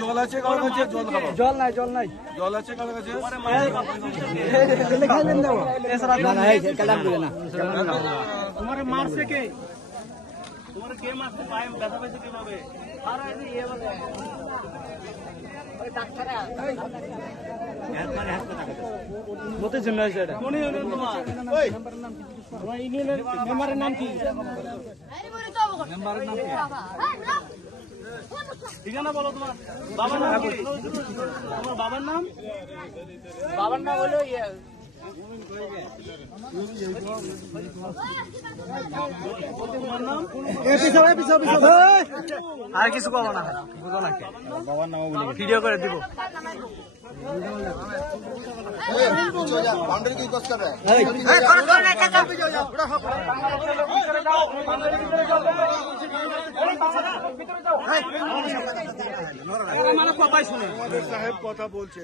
জল আছে কারোর কাছে? জল নাই, জল নাই। জল আছে কারোর কাছে? তোমার মারছে কে? তোমার কে মারছে? পায়ে ব্যথা পেয়েছে কিভাবে? মতের জন্য হয়েছে এটা। কোন ইউনিয়ন তোমার? তোমার ইউনিয়নের মেম্বারের নাম কি? মেম্বারের নাম কি? ঠিকানা বলো তোমার। বাবার নাম কি? তোমার বাবার নাম? বাবার নাম হলো আর কিছু পাবো না, বুঝো না। বাবার নাম ভিডিও করে দিব। সাহেব কথা বলছে।